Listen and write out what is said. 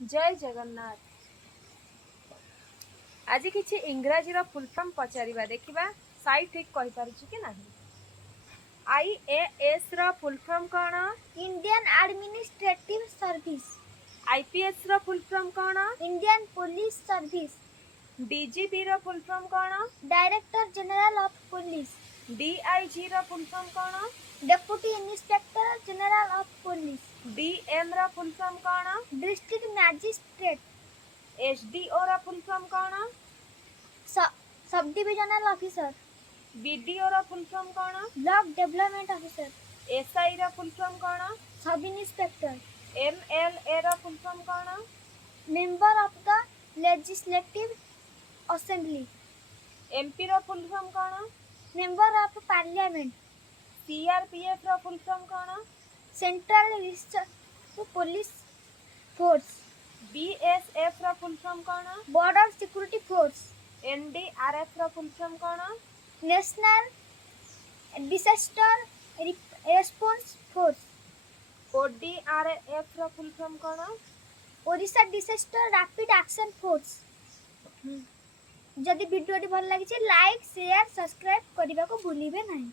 जय जगन्नाथ। आज किसी इंग्राजी फुल फॉर्म पचारिबा देखिबा साई ठीक कहि पारुछि कि नाही। आईएएस रा फुल फॉर्म कोन? Indian administrative service. आईपीएस रा फुल फॉर्म कोन? Indian police service. डीजीपी रा फुल फॉर्म कोन? Director general of police. DIG रा फुल फॉर्म कोन? Deputy inspector general of police. DM रा फुल फॉर्म कोन? District magistrate. एसडीओ रा फुल फॉर्म कोन? Sub divisional officer. बीडीओ रा फुल फॉर्म कोन? Block development officer. एसआई रा फुल फॉर्म कोन? Sub inspector. एमएलए रा फुल फॉर्म कोन? Member of the legislative assembly. MP रा फुल फॉर्म कोन? Member of parliament. सीआरपीएफ रा फुल फॉर्म कोन? Central reserve police force. BSF रा फुल फॉर्म कोन? Border security force. एनडीआरएफ रा फुल फॉर्म कोन? National disaster response force. ODRF रा full form कोन? Odisha disaster rapid action force. जदि वीडियो भल लगी लाइक शेयर सब्सक्राइब करने को भूलिए नहीं।